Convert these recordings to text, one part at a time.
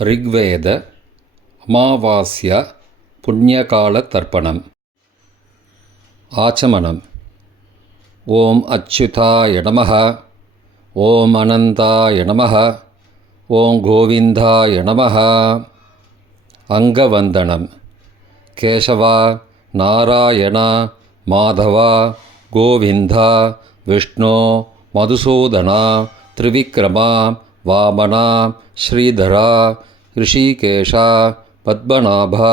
ரிக்வேத அமாவாஸ்ய புண்ணியகால தர்ப்பணம். ஆச்சமனம். ஓம் அச்சுதாய நமः. ஓம் அனந்தாய நமः. ஓம் கோவிந்தாய நமः. அங்கவந்தனம். கேசவா, நாராயணா, மாதவா, கோவிந்தா, விஷ்ணு, மதுசூதனா, திரிவிக்ரமா, வாமனா, ஸ்ரீதரா, ரிஷிகேஷா, பத்மநாபா,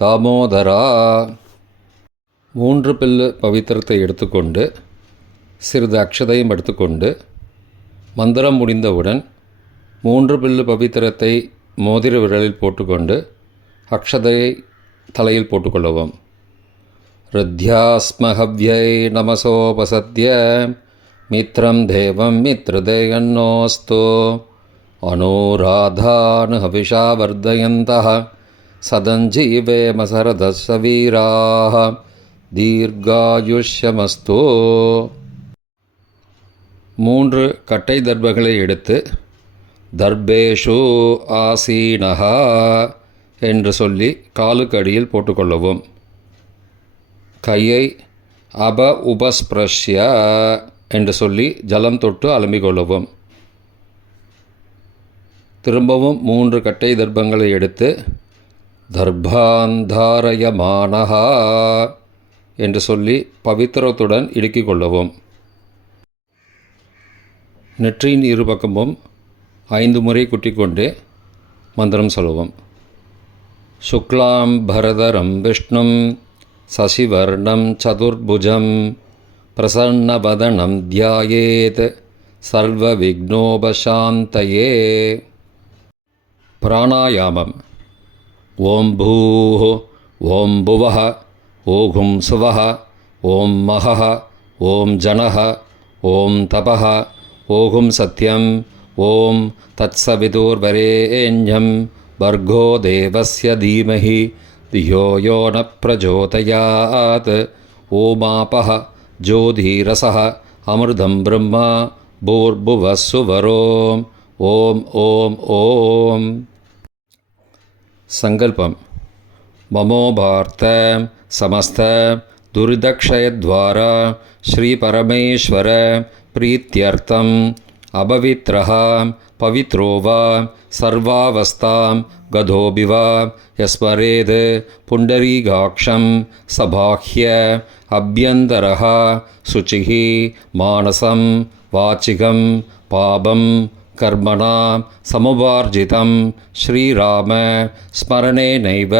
தாமோதரா. 3 பில்லு பவித்திரத்தை எடுத்துக்கொண்டு சிறிது அக்ஷதையும் எடுத்துக்கொண்டு மந்திரம் முடிந்தவுடன் 3 பில்லு பவித்திரத்தை மோதிர விரலில் போட்டுக்கொண்டு அக்ஷதையை தலையில் போட்டுக்கொள்ளவும். ருத்யாஸ்மஹவ்யை நமசோபசத்ய மித்ரம் தேவம் மித்ரதேயன்னோஸ்து அனுராதானு ஹவிஷா வர்தயந்தः சதஞ்சீவேம சரதஸ்ஸ வீராः தீர்காயுஷ்யமஸ்து. 3 கட்டை தர்பங்களை எடுத்து தர்பேஷு ஆசீனஹ என்று சொல்லி காலுக்கு அடியில் போட்டுக்கொள்ளவும். கையை உபஸ்பிரஷ்ய என்று சொல்லி ஜலம் தொட்டு அலம்பிக்கொள்ளவும். திரும்பவும் 3 கட்டை தர்பங்களை எடுத்து தர்பாந்தாரயமானஹா என்று சொல்லி பவித்திரத்துடன் இடுக்கிக் கொள்ளவும். நெற்றியின் இருபக்கமும் 5 முறை குட்டிக்கொண்டே மந்திரம் சொல்லவும். சுக்லாம் பரதரம் விஷ்ணும் சசிவர்ணம் சதுர்புஜம் பிரசன்னவதனம் தியாயேத் சர்வ விக்னோபசாந்தயே. பிராணாயாமம். ஓம் பூः ஓம் புவः ஓகும் சுவः ஓம் மகः ஓம் ஜனः ஓம் தபः ஓகும் சத்யம் ஓம் தத்சவிதுர்வரேண்யம் பர்கோ தேவஸ்ய தீமஹி தியோ யோ ந பிரச்சோதயாத். ஓமாபः ஜோதிரசः அமிர்தம் பிரம்மா பூர்புவः சுவரோம். ஓம் ஓம் ஓம். சங்கல்பம். மமோபார்த்த சமஸ்த துரிதக்ஷயத்வாரா ஸ்ரீ பரமேஸ்வர பிரீத்யர்த்தம் அபவித்ரஹ பவித்ரோ வா சர்வாவஸ்தாம் கதோபி வா யஸ்மரேத் புண்டரீகாக்ஷம் சபாஹ்ய அப்யந்தரஹ சுச்சிः மானசம் வாச்சிகம் பாபம் கர்மணா சமுபார்ஜிதம் ஸ்ரீராம ஸ்மரணேனைவ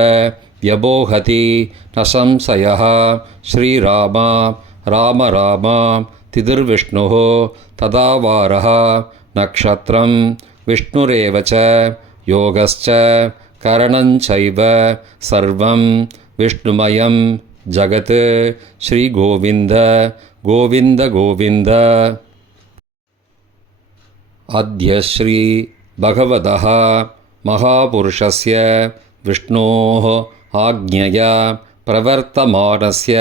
வ்யபோஹதி ந சம்சயः. ஸ்ரீராமா ராம ராமா திதிர்விஷ்ணுः ததாவாரः நக்ஷத்ரம் விஷ்ணுரேவ ச யோகஸ்ச கரணஞ்சைவ சர்வம் விஷ்ணுமயம் ஜகத். ஸ்ரீ கோவிந்த கோவிந்த கோவிந்த. அத்ய ஸ்ரீ பகவதः மகாபுருஷஸ்ய விஷ்ணோः ஆக்ஞயா பிரவர்த்தமானஸ்ய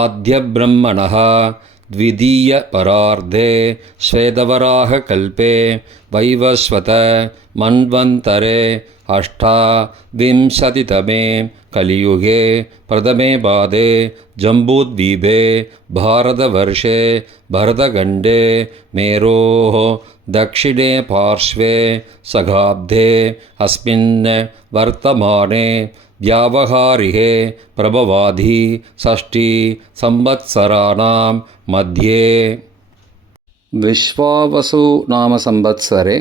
ஆத்யப்ரம்மணः த்விதீய பரார்த்தே ஸ்வேதவராக கல்பே வைவஸ்வத மன்வந்தரே அஷ்டாவிம்சதிதமே கலியுகே பிரதமே பாதே ஜம்பூத்வீபே பாரதவர்ஷே பரதகண்டே மேரோः दक्षिणे पार्श्वे सगाब्धे अस्मिन् वर्तमाने व्यावहारिके प्रभवाधि षष्ठी संवत्सराणां मध्ये. विश्वावसु नाम संवत्सरे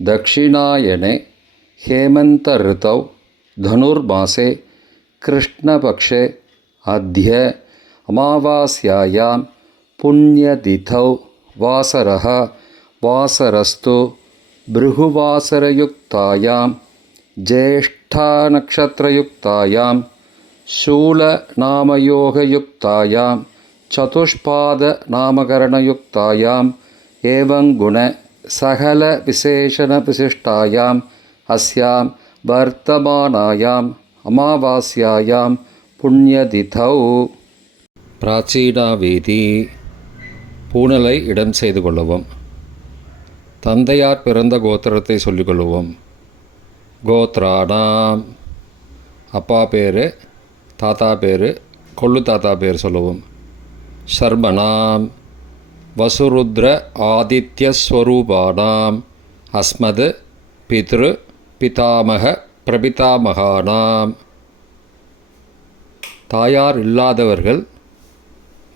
दक्षिणायने हेमन्त ऋतौ धनुर्मासे कृष्णपक्षे अद्य अमावास्यायां पुण्यतिथौ वासरः वासरस्तु भृगुवासरयुक्तायां ज्येष्ठानक्षत्रयुक्तायां शूलनामयोगयुक्तायां चतुष्पादनामकरणयुक्तायाम् एवं गुण सकलविशेषणविशिष्टायाम् अस्यां वर्तमानायाम् अमावास्यायां पुण्यतिथौ. பிராச்சீனாவேதி. பூணலை இடம் செய்து கொள்ளவும். தந்தையார் பிறந்த கோத்திரத்தை சொல்லிக்கொள்வோம். கோத்ராணாம் அப்பா பேர், தாத்தா பேர், கொள்ளு தாத்தா பேர் சொல்லுவோம். சர்மணாம் வசுருத்ர ஆதித்யஸ்வரூபானாம் அஸ்மத் பித்ரு பிதாமக பிரபிதாமகானாம். தாயார் இல்லாதவர்கள்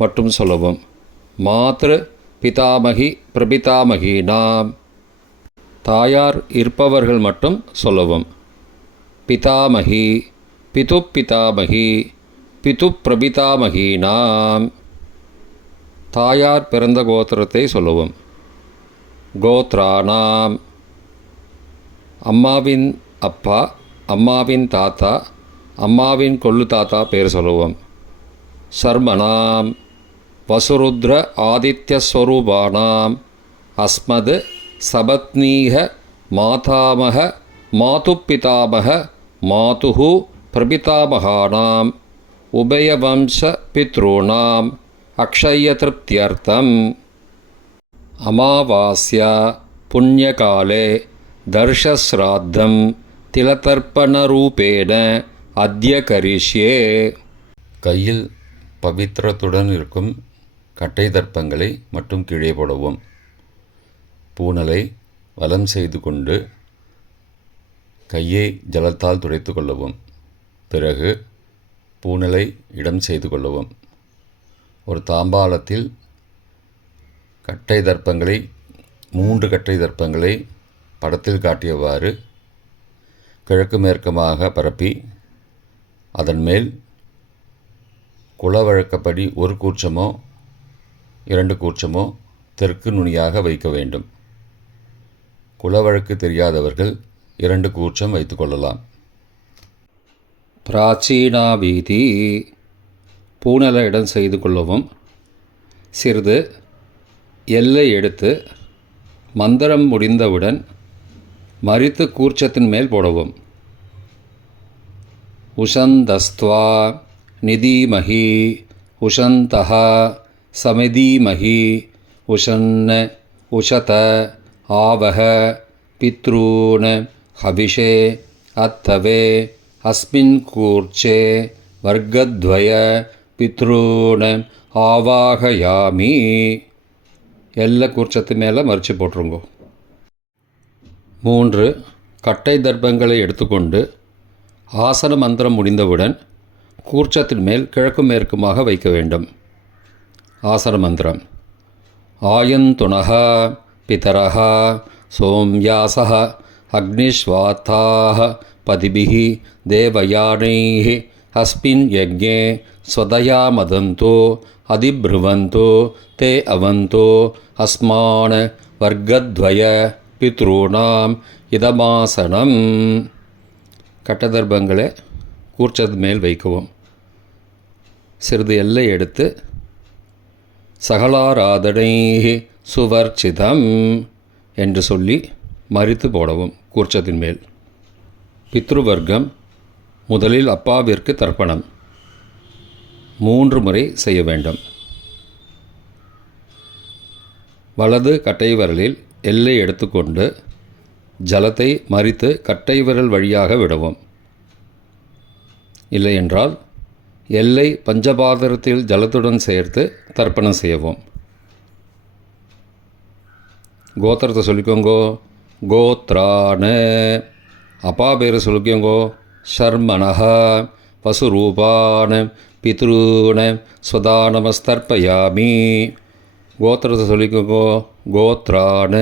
மட்டும் சொல்லவும். மாத்ரு பிதாமகி பிரபிதாமகீனாம். தாயார் இருப்பவர்கள் மட்டும் சொல்லவும். பிதாமகி பிது பிதாமகி பிது பிரபிதாமகீனாம். தாயார் பிறந்த கோத்திரத்தை சொல்லவும். கோத்ராணாம் அம்மாவின் அப்பா, அம்மாவின் தாத்தா, அம்மாவின் கொள்ளு தாத்தா பேர் சொல்லுவோம். சர்மணாம் வசுருத்ர ஆதித்யஸ்வரூபானாம் அஸ்மத் சபத்னீக மாதாமக மாதுப்பிதாமக மாதுஹு பிரபிதாமகானாம் உபயவம்ச பித்ருணாம் அக்ஷயத்ருப்தியர்த்தம். அமாவாஸ்யா புண்ணியகாலே தர்ஷஸ்ராத்தம் திலதர்ப்பணரூபேண அத்ய கரிஷ்யே. கையில் பவித்திரத்துடன் இருக்கும் கட்டை தர்ப்பங்களை மட்டும் கீழே போடவும். பூனலை வலம் செய்து கொண்டு கையை ஜலத்தால் துடைத்து கொள்ளவும். பிறகு பூனலை இடம் செய்து கொள்ளவும். ஒரு தாம்பாளத்தில் கட்டை தர்ப்பங்களை 3 கட்டை தர்ப்பங்களை படத்தில் காட்டியவாறு கிழக்கு மேற்கமாக பரப்பி அதன் மேல் குலவழக்கப்படி 1 கூர்ச்சமோ 2 கூர்ச்சமோ தெற்கு நுனியாக வைக்க வேண்டும். குலவழக்கு தெரியாதவர்கள் 2 கூர்ச்சம் வைத்து கொள்ளலாம். பிராச்சீனா வீதி பூனலை இடம் செய்து கொள்ளவும். சிறிது எல்லை எடுத்து மந்திரம் முடிந்தவுடன் மரித்து கூர்ச்சத்தின் மேல் போடவும். உஷந்தஸ்த்வா நிதீமஹி உஷந்தஹ சமிதீமஹி உஷன்ன உஷத ஆவஹ பித்ரூன் ஹவிஷே அத்தவே அஸ்மின் கூர்ச்சே வர்க்கத்வய பித்ரூன் ஆவாகயாமி. எல்லா கூர்ச்சத்து மேலே மறித்து போட்டுருங்கோ. 3 கட்டை தர்ப்பங்களை எடுத்துக்கொண்டு ஆசன மந்திரம் முடிந்தவுடன் கூர்ச்சத்தின் மேல் கிழக்கு மேற்குமாக வைக்க வேண்டும். ஆசன மந்திரம். ஆயந்துணஹ பிதரஹ சோம்யாசஹ அக்னிஸ்வாத்தாஹ பதிபிஹி தேவயானைஹ அஸ்மின் யஜ்ஞே ஸ்வதயா மதந்தோ அதிப்ருவந்தோ தே அவந்தோ அஸ்மான் வர்க்கத்வய பித்ருணாம் இதமாசனம். கட்டதர்ப்பங்களை கூர்ச்சது மேல் வைக்கவும். சிறிது எல்லை எடுத்து சகலாராதனை சுவர்ச்சிதம் என்று சொல்லி மறித்து போடவும் கூர்ச்சத்தின் மேல். பித்ருவர்க்கம் முதலில் அப்பாவிற்கு தர்ப்பணம் 3 முறை செய்ய வேண்டும். வலது கட்டை விரலில் எல்லை எடுத்துக்கொண்டு ஜலத்தை மறித்து கட்டை விரல் வழியாக விடவும். இல்லையென்றால் எல்லை பஞ்சபாத்திரத்தில் ஜலத்துடன் சேர்த்து தர்ப்பணம் செய்யவும். கோத்திரத்தை சொல்லிக்கோங்கோ. கோத்ரான அப்பா பேர் சொல்லிக்கோங்கோ. ஷர்மணஹ வசுரூபான பித்ருன ஸ்வதானமஸ்தர்ப்பயாமி. கோத்திரத்தை சொல்லிக்கோங்கோ. கோத்ரான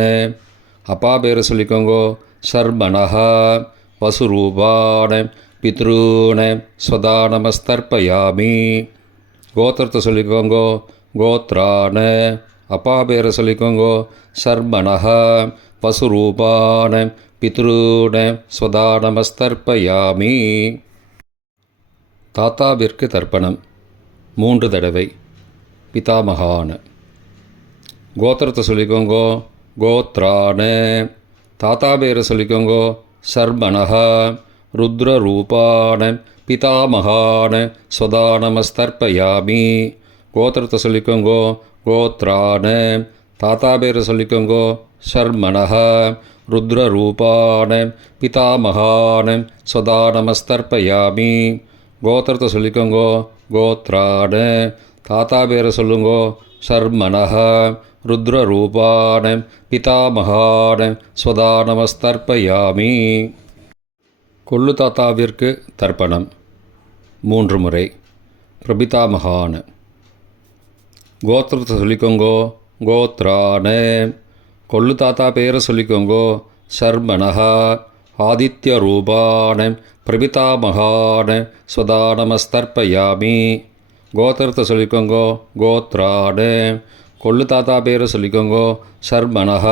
அப்பா பேர் சொல்லிக்கோங்கோ. ஷர்மணஹ வசுரூபான பித்ருன ஸ்வதானமஸ்தர்ப்பயாமி. கோத்திரத்தை சொல்லிக்கோங்கோ. கோத்ரான அப்பா பேரை சொல்லிக்கோங்கோ. ஷர்மணஹ வசுரூபான பித்ருன ஸ்வதானமஸ்தர்ப்பயாமி. தாத்தாவிற்கு தர்ப்பணம் 3 தடவை. பிதாமகான. கோத்திரத்தை சொல்லிக்கோங்கோ. கோத்ரான தாத்தா பேரை சொல்லிக்கோங்கோ. ஷர்மணஹ ருத்ரரூபான பிதாமகான ஸ்வதானமஸ்தர்ப்பயாமி. கோத்திரத்தை சொல்லிக்கோங்கோ. கோத்ரான தாத்தா பேரை சொல்லிக்கோங்கோ. ஷர்மணஹ ருத்ரரூபான பிதாமகான சதா நமஸ்தர்ப்பயாமி. கோத்திரத்தை சொல்லிக்கோங்கோ. கோத்ரான. தாத்தா பேரை சொல்லுங்கோ. சர்மனஹ. ருத்ரரூபான பிதாமகான ஸ்வதா நமஸ்தர்ப்பயாமி. கொள்ளு தாத்தாவிற்கு தர்ப்பணம் 3 முறை. பிரபிதாமகான. கோத்திரத்தை சொல்லிக்கோங்கோ. கோத்ரான. கொள்ளு தாத்தா பேரை சொல்லிக்கோங்கோ. சர்மனஹ. ஆதித்ய ரூபான பிரபிதாமகான ஸ்வதா நமஸ்தர்ப்பயாமி. கோத்திரத்தை சொல்லிக்கோங்கோ. கோத்ரான. கொள்ளு தாத்தா பேரை சொல்லிக்கோங்கோ. சர்மனஹ.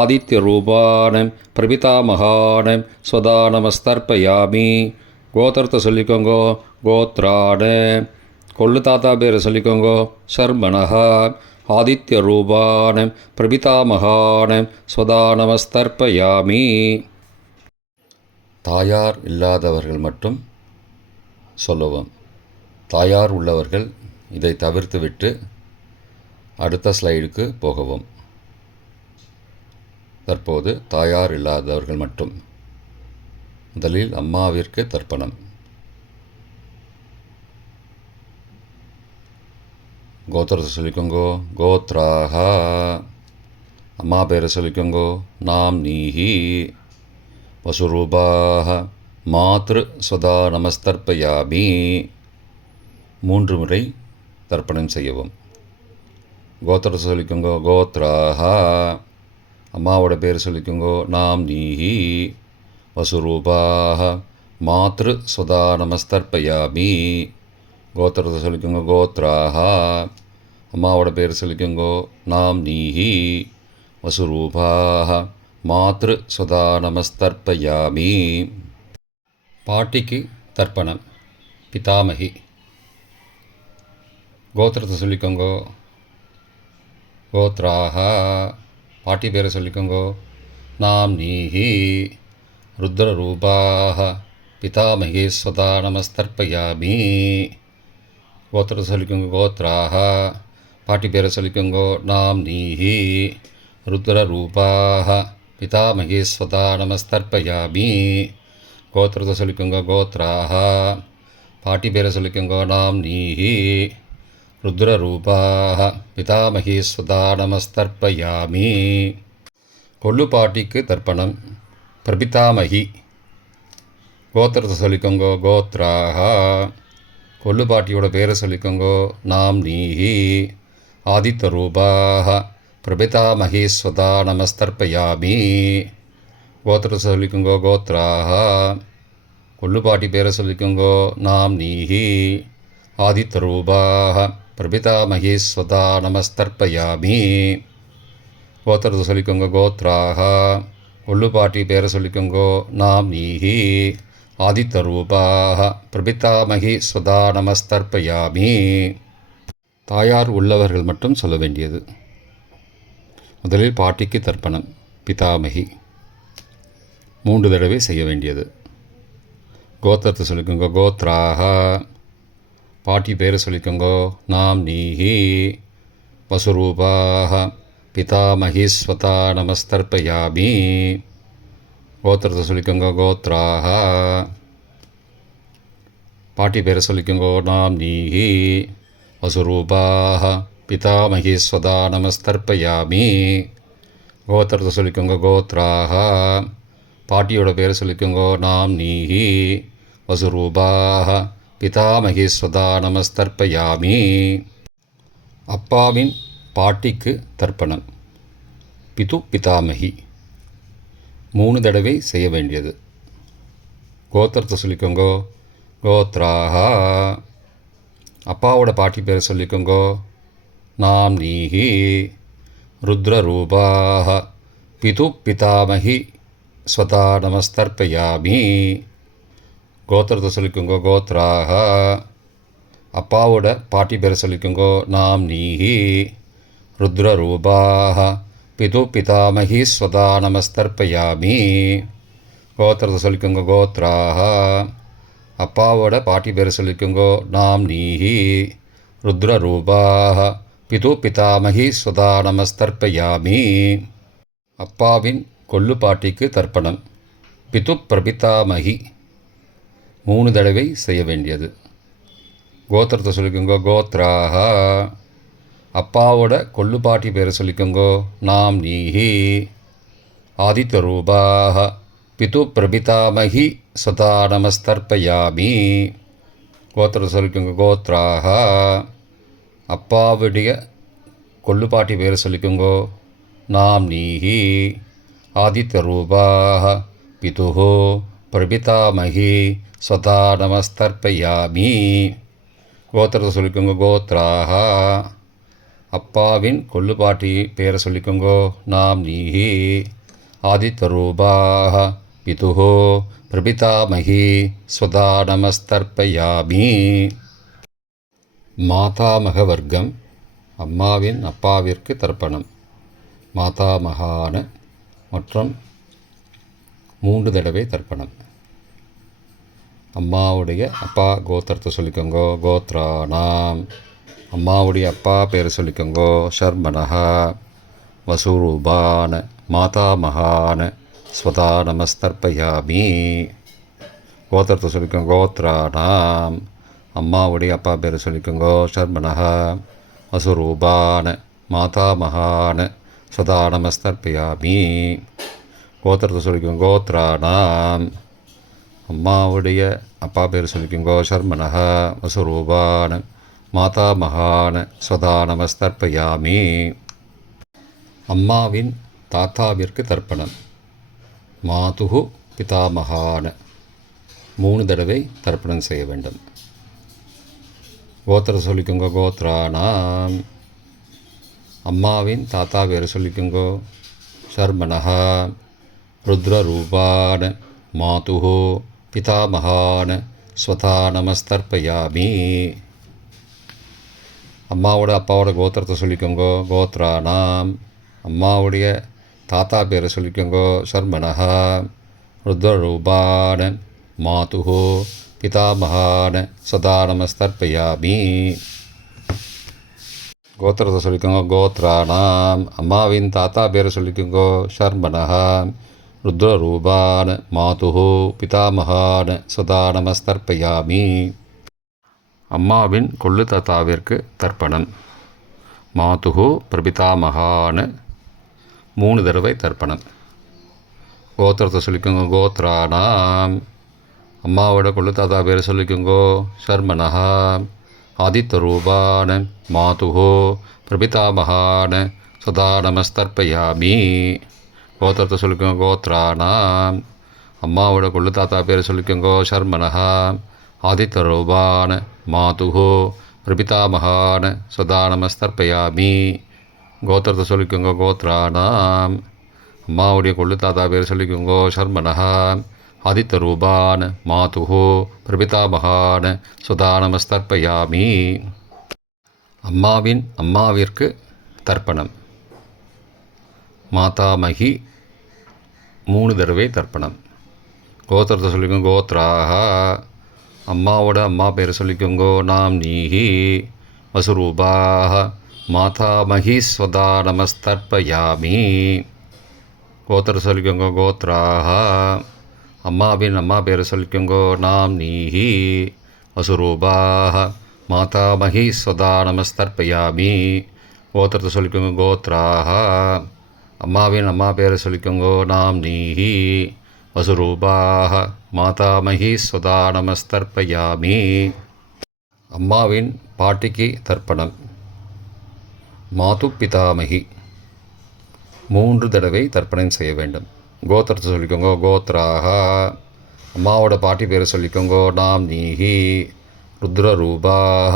ஆதித்ய ரூபான பிரபிதாமகான ஸ்வதா நமஸ்தர்ப்பயாமி. கோத்திரத்தை சொல்லிக்கோங்கோ. கோத்ரான. கொள்ளு தாத்தா பேரை சொல்லிக்கோங்கோ. சர்மனஹ. ஆதித்ய ரூபான பிரபிதாமகான ஸ்வதா நமஸ்தர்ப்பயாமி. தாயார் இல்லாதவர்கள் மட்டும் சொல்லவும். தாயார் உள்ளவர்கள் இதை தவிர்த்துவிட்டு அடுத்த ஸ்லைடுக்கு போகவும். தற்போது தாயார் இல்லாதவர்கள் மட்டும். முதலில் அம்மாவிற்கு தர்ப்பணம். கோத்திரத்தை சொல்லிக்கோங்கோ. கோத்ராக. அம்மா பேரை சொல்லிக்கோங்கோ. நாம் நீஹி. வசுரூபாக. மாத்ரு ஸ்வதா நமஸ்தர்ப்பயாமி. 3 முறை தர்ப்பணம் செய்யவும். கோத்திரத்தை சொல்லிக்கோங்கோ. கோத்ராக. அம்மாவோட பேர் சொல்லிக்கோங்கோ. நாம் நீஹி. வசுரூபாக. மாத்ரு ஸ்வதா நமஸ்தர்ப்பயாமி. கோத்திரத்தை சொல்லிக்கோங்க. கோத்ராக. அம்மாவோட பேர் சொல்லிக்கோங்கோ. நாம் நீஹி. வசுரூபாக. மாத்ரு ஸ்வதா நமஸ்தர்ப்பயாமி. பாட்டிக்கு தர்ப்பணம். பிதாமகி. கோத்திரத்தை சொல்லிக்கோங்கோ. கோத்ராக. பாட்டி பேரை சொல்லிக்கோங்கோ. நாம் நீஹி. ருத்ரரூபாக. பிதாமகி ஸ்வதா நமஸ்தர்ப்பயாமி. கோத்திரத்தை சொல்லிக்கோங்க. கோத்ராக. பாட்டி பேரை சொல்லிக்கோங்கோ. நாம் நீஹி. ருத்ரரூபாக. பிதாமகி ஸ்வதா நமஸ்தர்ப்பயாமி. கோத்திரத்தை சொல்லிக்கோங்க. கோத்ராக. பாட்டி பேரை சொல்லிக்கோங்கோ. நாம் நீஹி. ருத்ரரூபாக. பிதாமகி ஸ்வதா நமஸ்தர்ப்பயாமி. கொள்ளு பாட்டிக்கு தர்ப்பணம். பிரபிதாமகி. கோத்திரத்தை சொல்லிக்கோங்கோ. கோத்ராக. கொள்ளு பாட்டியோட பேரை சொல்லிக்கோங்கோ. நாம் நீஹி. ஆதித்ய ரூபாக. பிரபிதாமகி ஸ்வதா நமஸ்தர்ப்பயாமி. கோத்திரத்தை சொல்லிக்கோங்கோ. கோத்ராக. கொள்ளு பாட்டி பேரை சொல்லிக்கோங்கோ. நாம் நீஹி. ஆதித்ய ரூபாக. பிரபிதாமகி ஸ்வதா நமஸ்தர்ப்பயாமி. கோத்திரத்தை சொல்லிக்கோங்க. கோத்ராக. கொள்ளு பாட்டி பேரை சொல்லிக்கோங்கோ. நாம் நீஹி. ஆதித்ய ரூபாக. பிரபிதாமகி ஸ்வதா நமஸ்தர்ப்பயாமி. தாயார் உள்ளவர்கள் மட்டும் சொல்ல வேண்டியது. முதலில் பாட்டிக்கு தர்ப்பணம். பிதாமகி 3 தடவை செய்ய வேண்டியது. கோத்திரத்தை சொல்லிக்கோங்க. கோத்ராக. பாட்டி பேரை சொல்லிக்கோங்கோ. நாம் நீஹி. வசுரூபாக. பிதாமகி ஸ்வதா நமஸ்தர்ப்பயாமி. கோத்திரத்தை சொல்லிக்கோங்க. கோத்ராக. பாட்டி பேரை சொல்லிக்கோங்கோ. நாம் நீஹி. வசுரூபாக. பிதாமகி ஸ்வதா நமஸ்தர்ப்பயாமி. கோத்திரத்தை சொல்லிக்கோங்க. கோத்ராக. பாட்டியோட பேரை சொல்லிக்கோங்கோ. நாம் நீஹி. வசுரூபாக. பிதாமகி ஸ்வதா நமஸ்தர்ப்பயாமி. அப்பாவின் பாட்டிக்கு தர்ப்பணம். பிது பிதாமகி 3 தடவை செய்ய வேண்டியது. கோத்திரத்தை சொல்லிக்கோங்கோ. கோத்ராக. அப்பாவோட பாட்டி பேரை சொல்லிக்கோங்கோ. நாம் நீஹி. ருத்ரரூபாக. பிது பிதாமகி ஸ்வதா நமஸ்தர்ப்பயாமி. கோத்திரத்தை சொல்லிக்கோங்கோ. கோத்ராக. அப்பாவோட பாட்டி பேரை சொல்லிக்கோங்கோ. நாம் நீஹி. ருத்ரரூபாக. பிது பிதாமகி ஸ்வதா நமஸ்தர்ப்பயாமி. கோத்திரத்தை சொல்லிக்கோங்க. கோத்ராக. அப்பாவோட பாட்டி பேரை சொல்லிக்கோங்கோ. நாம் நீஹி. ருத்ரரூபாக. பிது பிதாமகி ஸ்வதா நமஸ்தர்ப்பயாமி. அப்பாவின் கொள்ளு பாட்டிக்கு தர்ப்பணம். பிது பிரபிதாமகி 3 தடவை செய்ய வேண்டியது. கோத்திரத்தை சொல்லிக்கோங்க. கோத்ராக. அப்பாவோட கொள்ளு பாட்டி பேரை சொல்லிக்கோங்கோ. நாம் நீஹி. ஆதித்ய ரூபாக. பிது பிரபிதாமகி சதா நமஸ்தர்ப்பயாமி. கோத்திரத்தை சொல்லிக்கோங்க. கோத்ராக. அப்பாவுடைய கொள்ளு பாட்டி பேரை சொல்லிக்கோங்கோ. நாம் நீஹி. ஆதித்ய ரூபாக. பிதுஹோ பிரபிதாமகி சதா நமஸ்தர்ப்பயாமி. கோத்திரத்தை சொல்லிக்கோங்க. கோத்ராக. அப்பாவின் கொள்ளு பாட்டி பேரை சொல்லிக்கோங்கோ. நாம் நீஹி. ஆதித்ய ரூபாக. பிதுஹோ பிரபிதாமகி ஸ்வதா நமஸ்தர்ப்பயாமி. மாதாமக வர்க்கம். அம்மாவின் அப்பாவிற்கு தர்ப்பணம். மாதாமகான மற்றும் 3 தடவை தர்ப்பணம். அம்மாவுடைய அப்பா கோத்திரத்தை சொல்லிக்கோங்கோ. கோத்ரானாம். அம்மாவுடைய அப்பா பேரை சொல்லிக்கோங்கோ. ஷர்மனஹா. வசுரூபான மாதாமகான ஸ்வதா நமஸ்தர்ப்பயாமி. கோத்திரத்தை சொல்லிக்கோங்க. கோத்ரானாம். அம்மாவுடைய அப்பா பேரை சொல்லிக்கோங்கோ. ஷர்மனஹா. வசுரூபான மாதாமகான ஸ்வதா நமஸ்தர்ப்பயாமி. கோத்திரத்தை சொல்லிக்கோங்க. கோத்ரானாம். அம்மாவுடைய அப்பா பேர் சொல்லிக்கோங்கோ. ஷர்மனஹா. வசுரூபான மாதாமகான ஸ்வதா நமஸ்தர்ப்பயாமி. அம்மாவின் தாத்தாவிற்கு தர்ப்பணம். மாதுகு பிதாமகான 3 தடவை தர்ப்பணம் செய்ய வேண்டும். கோத்திரத்தை சொல்லிக்கோங்க. கோத்ரானாம். அம்மாவின் தாத்தா பேர் சொல்லிக்கோங்கோ. ஷர்மனஹா. ருத்ரரூபான மாதுஹோ பிதாமகான ஸ்வதா நமஸ்தர்ப்பயாமி. அம்மாவோட அப்பாவோட கோத்திரத்தை சொல்லிக்கோங்கோ. கோத்ரானாம். அம்மாவுடைய தாத்தா பேரை சொல்லிக்கோங்கோ. ஷர்மனஹா. ருத்ரரூபான மாதுஹோ பிதாமகான சதா நமஸ்தர்ப்பயாமி. கோத்திரத்தை சொல்லிக்கோங்க. கோத்ரானாம். அம்மாவின் தாத்தா பேரை சொல்லிக்கோங்கோ. ஷர்மனஹா. ருத்ரரூபான மாதுஹோ பிதாமகான சதா நமஸ்தர்ப்பயாமி. அம்மாவின் கொள்ளு தாத்தாவிற்கு தர்ப்பணம். மாதுஹோ பிரபிதாமகான 3 தடவை தர்ப்பணம். கோத்திரத்தை சொல்லிக்கோங்க. கோத்ரானாம். அம்மாவோட கொள்ளு தாத்தா பேரை சொல்லிக்கோங்கோ. ஷர்மனஹா. ஆதித்ய ரூபான மாதுஹோ பிரபிதாமகான சதா நமஸ்தர்ப்பயாமி. கோத்திரத்தை சொல்லிக்கோங்க. கோத்ரானாம். அம்மாவோட கொள்ளு தாத்தா பேரை சொல்லிக்கோங்கோ. ஷர்மனஹா. ஆதித்ய ரூபான மாதுஹோ பிரபிதாமகான சதா நமஸ்தர்ப்பயாமி. கோத்திரத்தை சொல்லிக்கோங்க. கோத்ரானாம். அம்மாவுடைய கொள்ளு தாத்தா பேரை சொல்லிக்கோங்கோ. ஷர்மனஹா. ஆதித்ய ரூபான மாதுஹோ பிரபிதாமகான சதா நமஸ்தர்ப்பயாமி. அம்மாவின் அம்மாவிற்கு தர்ப்பணம். மாதாமகி 3 தடவை தர்ப்பணம். கோத்திரத்தை சொல்லிக்கோங்க. கோத்ராக. அம்மாவோட அம்மா பேரை சொல்லிக்கோங்கோ. நாம் நீஹி. வசுரூபாக. மாதாமகி ஸ்வதா நமஸ்தர்ப்பயாமி. கோத்திரத்தை சொல்லிக்கோங்க. கோத்ராக. அம்மாவின் அம்மா பேரை சொல்லிக்கோங்கோ. நாம் நீஹி. வசுரூபாக. மாதாமகி ஸ்வதா நமஸ்தர்ப்பயாமி. கோத்திரத்தை சொல்லிக்கோங்க. கோத்ராக. அம்மாவின் அம்மா பேரை சொல்லிக்கோங்கோ. நாம் நீஹி. வசுரூபாக. மாதாமகி ஸ்வதா நமஸ்தர்ப்பயாமி. அம்மாவின் பாட்டிக்கு தர்ப்பணம். மாது பிதாமகி 3 தடவை தர்ப்பணம் செய்ய வேண்டும். கோத்திரத்தை சொல்லிக்கோங்க. கோத்ராக. அம்மாவோட பாட்டி பேரை சொல்லிக்கோங்கோ. நாம் நீஹி. ருத்ரரூபாக.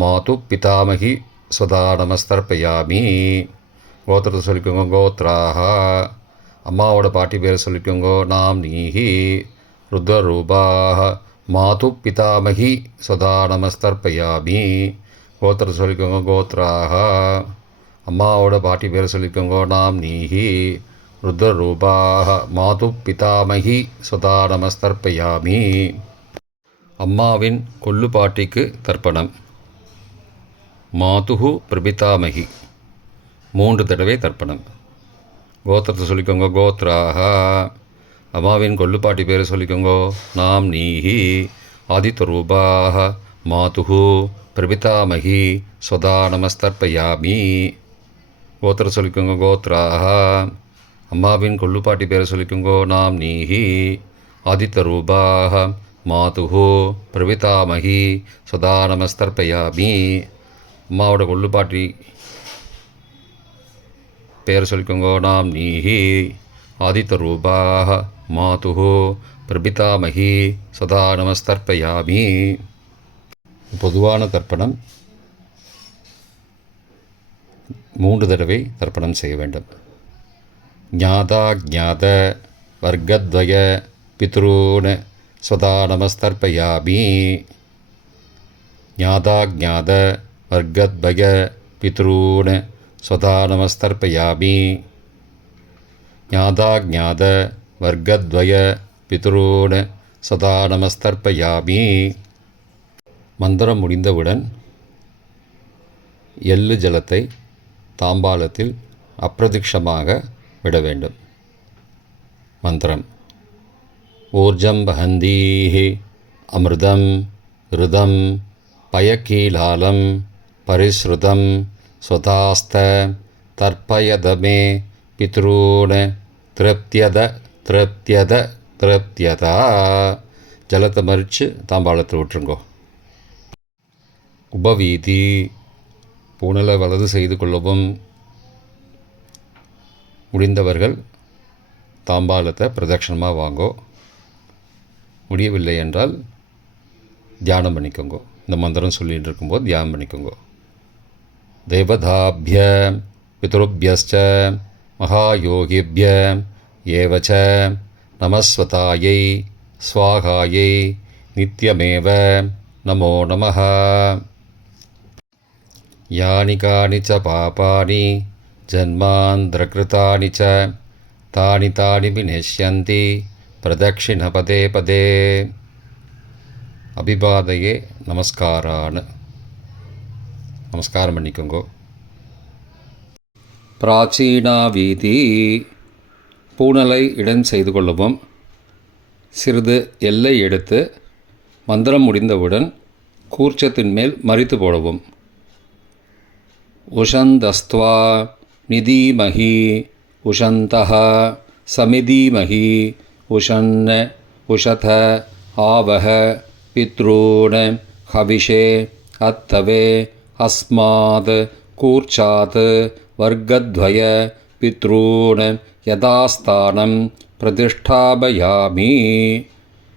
மாது பிதாமகி ஸ்வதா நமஸ்தர்ப்பயாமி. கோத்திரத்தை சொல்லிக்கோங்க. கோத்ராக. அம்மாவோட பாட்டி பேரை சொல்லிக்கோங்கோ. நாம் நீஹி. ருத்ரரூபாக. மாது பிதாமகி ஸ்வதா நமஸ்தர்ப்பயாமி. கோத்திரத்தை சொல்லிக்கோங்க. கோத்ராக. அம்மாவோட பாட்டி பேரை சொல்லிக்கோங்கோ. நாம் நீஹி. ருத்ரரூபாக. மாது பிதாமகி ஸ்வதா நமஸ்தர்ப்பயாமி. அம்மாவின் கொள்ளு பாட்டிக்கு தர்ப்பணம். மாதுஹு பிரபிதாமகி 3 தடவை தர்ப்பணம். கோத்திரத்தை சொல்லிக்கோங்க, கோத்ராக. அம்மாவின் கொள்ளுப்பாட்டி பேரை சொல்லிக்கோங்க, நாம் நீஹி. ஆதித்யரூபாக மாதுஹு பிரபிதாமகி ஸ்வதா நமஸ்தர்ப்பயாமி. கோத்திரம் சொல்லிக்கோங்க, கோத்ராக. அம்மாவின் கொள்ளுப்பாட்டி பேரை சொல்லிக்கோங்க, நாம் நீஹி. ஆதித்யரூபாக மாதுஹு பிரபிதாமகி ஸ்வதா நமஸ்தர்ப்பயாமி. அம்மாவோட கொள்ளுப்பாட்டி பேரை சொல்லிக்கோங்க, நாம் நீஹி. ஆதித்யரூபாக மாதுஹு பிரபிதாமகி சதா நமஸ்தர்ப்பயாமி. பொதுவான தர்ப்பணம் 3 தடவை தர்ப்பணம் செய்ய வேண்டும். ஞாதா ஜாத வர்க்கத்வய பித்ரூன் சதா நமஸ்தர்ப்பயாமி. ஞாதா ஜாத வர்க்கத்வய பித்ரூன் சதா நமஸ்தர்ப்பயாமி. ஞாதா ஜாத வர்க்கத்வய பித்ரூன் சதா நமஸ்தர்ப்பயாமி. மந்திரம் முடிந்தவுடன் எள்ளு ஜலத்தை தாம்பாலத்தில் அப்பிரதிக்ஷமாக விட வேண்டும். மந்திரம்: ஊர்ஜம் வஹந்தீஹி அமிர்தம் ருதம் பயக்கீலாலம் பரிஸ்ருதம் ஸ்வதாஸ்த தர்ப்பயதமே பித்ரூன் திருப்தியத திருப்தியத திருப்தியதா. ஜலத்தை மறித்து தாம்பாளத்தில் விட்டுருங்கோ. உபவீதி: பூணலை வலது செய்து கொள்ளவும். முடிந்தவர்கள் தாம்பாளத்தை பிரதட்சணமாக வாங்கோ. முடியவில்லை என்றால் தியானம் பண்ணிக்கோங்க. இந்த மந்திரம் சொல்லிகிட்டு இருக்கும்போது தியானம் பண்ணிக்கோங்க. தேவதாபிய பித்ருபியஸ்ச மகாயோகிபிய ஏவச்ச நமஸ்வதாயை ஸ்வாகாயை நித்யமேவ நமோ நமः. யானி கானி ச பாபானி ஜன்மாந்திரகிருதானி ச தானி தானி விநஷ்யந்தி பிரதக்ஷிண பதே பதே. அபிபாதையே நமஸ்காரான். நமஸ்காரம் பண்ணிக்கோங்க. பிராச்சீனா வீதி: பூணலை இடம் செய்து கொள்ளவும். சிறிது எல்லை எடுத்து மந்திரம் முடிந்தவுடன் கூர்ச்சத்தின் மேல் மறித்து போடவும். உஷந்தஸ்த்வா நிதீமஹி உஷந்தஹ சமிதீமஹி உஷன்ன உஷத ஆவஹ பித்ரூன் ஹவிஷே அத்தவே அஸ்மாத் கூர்ச்சாத் வர்க்கத்வய பித்ரூன் யதாஸ்தானம் பிரதிஷ்டாபயாமி.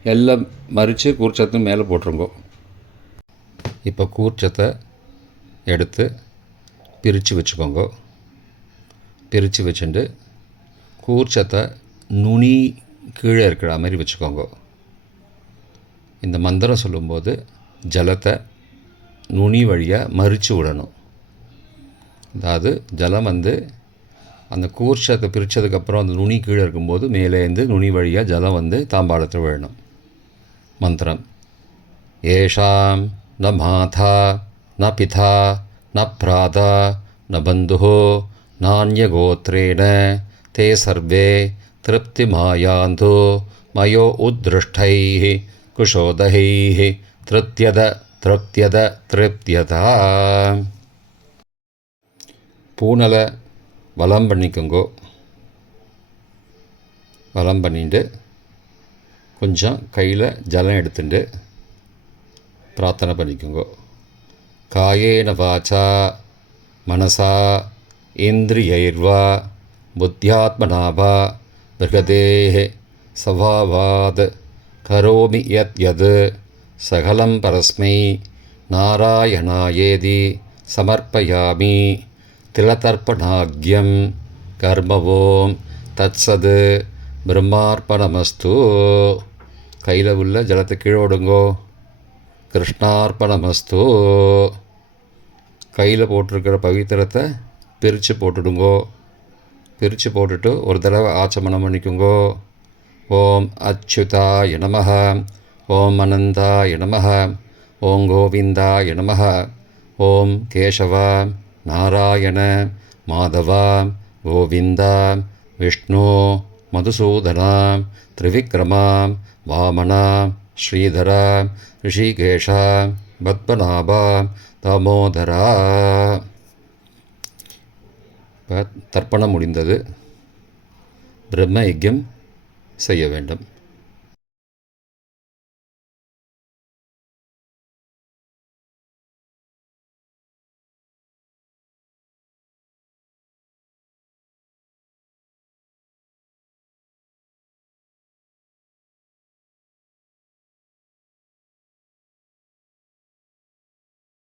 எல்லாம் மறித்து கூர்ச்சத்து மேலே போட்டுருங்கோ. இப்போ கூர்ச்சத்தை எடுத்து பிரித்து வச்சுக்கோங்க. பிரித்து வச்சுட்டு கூர்ச்சத்தை நுனி கீழே இருக்கிற மாதிரி வச்சுக்கோங்க. இந்த மந்திரம் சொல்லும்போது ஜலத்தை நுனி வழியாக மறித்து விடணும். அதாவது ஜலம் அந்த கூர்ச்சத்தை பிரித்ததுக்கப்புறம் அந்த நுனி கீழே இருக்கும்போது மேலேருந்து நுனி வழியாக ஜலம் தாம்பாளத்தில் விழணும். மந்திரம்: ஏஷாம் ந மாதா ந பிதா ந பிராதா ந பந்துஹோ நான்யகோத்ரேண தே சர்வே திருப்திமாயாந்து மயோ உத்ருஷ்டைः குஷோதகைः திருப்தியத திருப்தியத திருப்தியதா. பூணலை வலம் பண்ணிக்கோங்கோ. வலம் பண்ணிட்டு கொஞ்சம் கையில் ஜலம் எடுத்துட்டு பிரார்த்தனை பண்ணிக்கோங்கோ. காயேன வாச்சா மனசா இந்திரியைர்வா புத்தியாத்மனாவா பிருகதேஹ சவாவாத் கரோமி யத் யத் சகலம் பரஸ்மை நாராயணாயேதி சமர்ப்பயாமி. திலதர்ப்பணாக்யம் கர்மவோம் தத்சத் பிரம்மார்ப்பணமஸ்து. கையில் உள்ள ஜலத்தை கீழே விடுங்கோ. கிருஷ்ணார்ப்பணமஸ்து. கையில் போட்டிருக்கிற பவித்திரத்தை பிரித்து போட்டுடுங்கோ. பிரித்து போட்டுட்டு ஒரு தடவை ஆச்சமனம் பண்ணிக்கோங்கோ. ஓம் அச்சுதாய நமஹ, ஓம் அனந்தாய நமஹ, ஓம் கோவிந்தாய நமஹ, ஓம் கேசவ நாராயண மாதவ கோவிந்த விஷ்ணு மதுசூதனாம் திரிவிக்ரமாம் வாமனாம் ஸ்ரீதராம் ரிஷிகேஷாம் பத்மநாபாம் தாமோதரா. தர்ப்பணம் முடிந்தது. பிரம்ம யஜ்யம் செய்ய வேண்டும்.